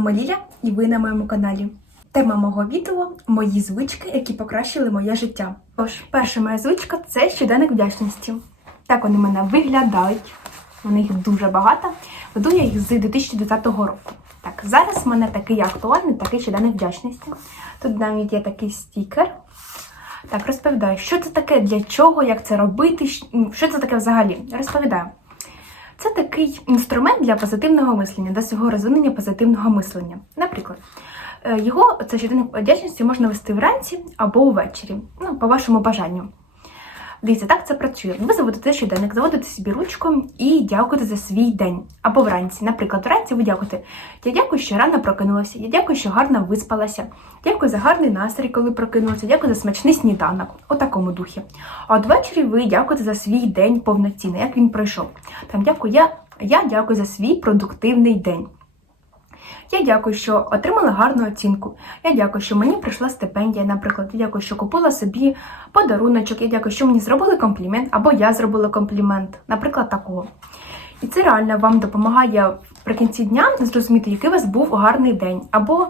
вами Ліля і ви на моєму каналі. Тема мого відео мої звички, які покращили моє життя. Тож, перша моя звичка це щоденник вдячності. Так вони в мене виглядають. Вони їх дуже багато. Веду я їх з 2020 року. Так, зараз в мене такий актуальний, такий щоденник вдячності. Тут навіть є такий стікер. Так, розповідаю, що це таке, для чого, як це робити, що це таке взагалі. Розповідаю. Це такий інструмент для позитивного мислення, для свого розвинення позитивного мислення. Наприклад, е, його це щоденник вдячності можна вести вранці або ввечері, ну, по вашому бажанню. Дивіться, так це працює. Ви заводите щоденник, заводите собі ручку і дякуєте за свій день. Або вранці. Наприклад, вранці ви дякуєте. Я дякую, що рано прокинулася. Я дякую, що гарно виспалася. Дякую за гарний настрій, коли прокинулася. Дякую за смачний сніданок. У такому духі. А от ввечері ви дякуєте за свій день повноцінно, як він пройшов. Там дякую, я, я дякую за свій продуктивний день. Я дякую, що отримала гарну оцінку. Я дякую, що мені прийшла стипендія, наприклад. Я дякую, що купила собі подаруночок. Я дякую, що мені зробили комплімент, або я зробила комплімент, наприклад, такого. І це реально вам допомагає при кінці дня зрозуміти, який у вас був гарний день. Або,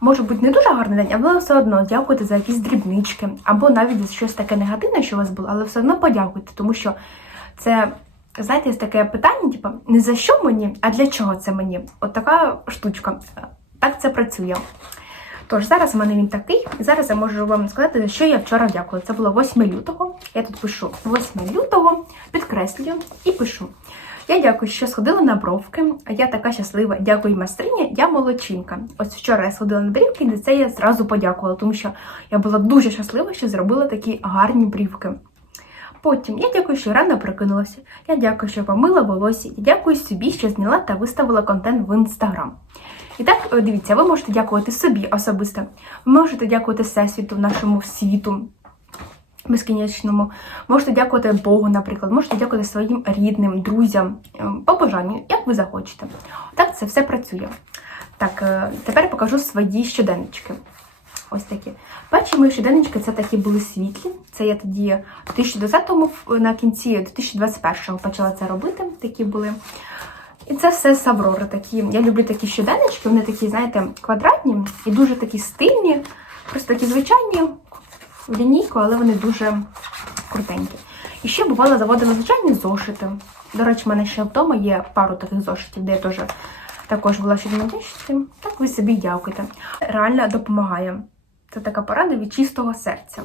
може бути, не дуже гарний день, але все одно дякуєте за якісь дрібнички, або навіть за щось таке негативне, що у вас було, але все одно подякуйте, тому що це. Знаєте, є таке питання, типу, не за що мені, а для чого це мені? От така штучка. Так це працює. Тож зараз у мене він такий, і зараз я можу вам сказати, за що я вчора дякую. Це було 8 лютого. Я тут пишу 8 лютого, підкреслюю і пишу. Я дякую, що сходила на бровки. Я така щаслива. Дякую, майстрині, я молодчинка. Ось вчора я сходила на брівки, і за це я зразу подякувала, тому що я була дуже щаслива, що зробила такі гарні брівки. Потім я дякую, що рано прокинулася. Я дякую, що помила волосся. Я дякую собі, що зняла та виставила контент в інстаграм. І так, е, дивіться, ви можете дякувати собі особисто. Ви можете дякувати всесвіту, нашому світу безкінечному. Можете дякувати Богу, наприклад, можете дякувати своїм рідним, друзям, е, по бажанню, як ви захочете. Так це все працює. Так, е, тепер покажу свої щоденнички. Ось такі. Перші мої щоденнички це такі були світлі. Це я тоді в 2020-му на кінці 2021-го почала це робити. Такі були. І це все з Аврори. Такі. Я люблю такі щоденнички, вони такі, знаєте, квадратні і дуже такі стильні, просто такі звичайні в лінійку, але вони дуже крутенькі. І ще бувало заводила звичайні зошити. До речі, в мене ще вдома є пару таких зошитів, де я теж також була щоденничці. Так ви собі дякуєте. Реально допомагає. Це така порада від чистого серця.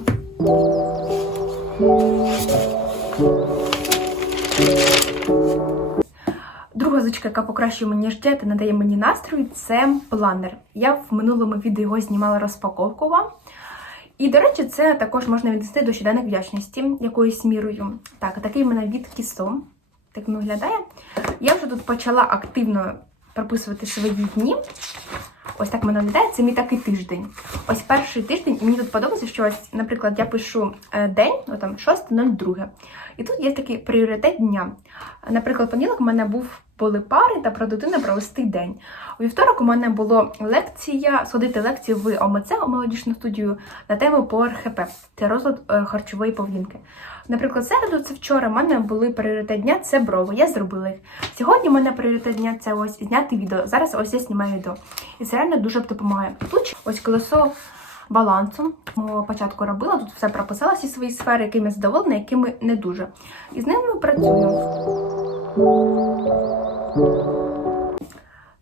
Друга звичка, яка покращує мені життя та надає мені настрій, це планер. Я в минулому відео знімала розпаковку вам. І, до речі, це також можна віднести до щоденник вдячності якоюсь мірою. Так, такий в мене від кісо. Так він виглядає. Я вже тут почала активно прописувати свої дні. Ось так мене виглядає. Це мій такий тиждень. Ось перший тиждень, і мені тут подобається, що ось, наприклад, я пишу е, день, ну там 6.02. І тут є такий пріоритет дня. Наприклад, понеділок в мене був були пари та про дитину провести день. У вівторок у мене була лекція, сходити лекцію в ОМЦ у молодіжну студію на тему по. Це розлад е, харчової поведінки. Наприклад, середу це вчора. У мене були пріоритет дня, це брови. Я зробила їх. Сьогодні у мене пріоритет дня це ось зняти відео. Зараз ось я знімаю відео. І це реально дуже допомагає. Тут ось колесо балансу. Мого початку робила, тут все прописала всі свої сфери, якими задоволена, якими не дуже. І з ними працюю.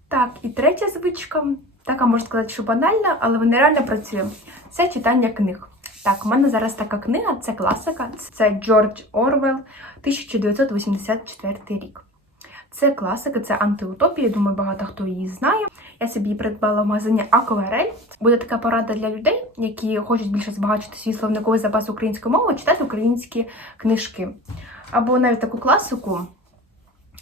Так, і третя звичка, така можна сказати, що банальна, але вона реально працює. Це читання книг. Так, у мене зараз така книга, це класика. Це Джордж Орвел, 1984 рік. Це класика, це антиутопія. Думаю, багато хто її знає. Я собі її придбала в магазині Акварель. Буде така порада для людей, які хочуть більше збагачити свій словниковий запас української мови, читати українські книжки. Або навіть таку класику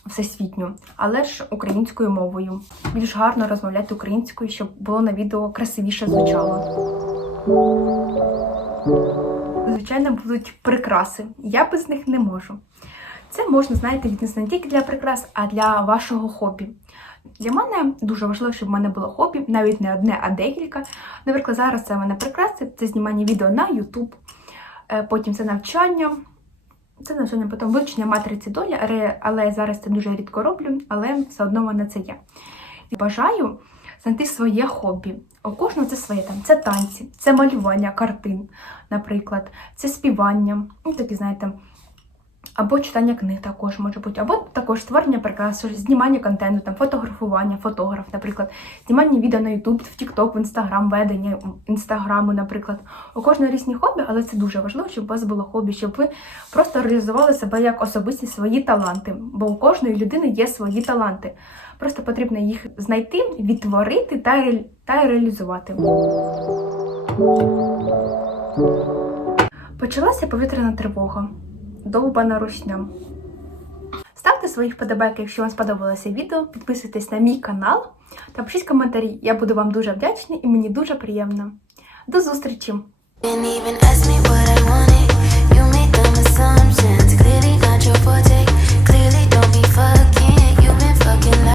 всесвітню, але ж українською мовою. Більш гарно розмовляти українською, щоб було на відео красивіше звучало. Звичайно, будуть прикраси. Я без них не можу. Це можна, знаєте, віднести не тільки для прикрас, а для вашого хобі. Для мене дуже важливо, щоб в мене було хобі, навіть не одне, а декілька. Наприклад, зараз це в мене прикраси, це знімання відео на YouTube, е, потім це навчання. Це навчання потім вивчення матриці долі, але- зараз це дуже рідко роблю, але все одно вона це є. І Бажаю знайти своє хобі. У кожного це своє там. Це танці, це малювання картин, наприклад, це співання, ну такі, знаєте, або читання книг також може бути, або також створення прикрас, знімання контенту, там фотографування, фотограф, наприклад, знімання відео на YouTube, в TikTok, в Instagram, ведення інстаграму, наприклад. У кожного різні хобі, але це дуже важливо, щоб у вас було хобі, щоб ви просто реалізували себе як особисті свої таланти. Бо у кожної людини є свої таланти. Просто потрібно їх знайти, відтворити та, ре- та реалізувати. Почалася повітряна тривога довбана русня. Ставте свої вподобайки, якщо вам сподобалося відео, підписуйтесь на мій канал та пишіть коментарі. Я буду вам дуже вдячна і мені дуже приємно. До зустрічі!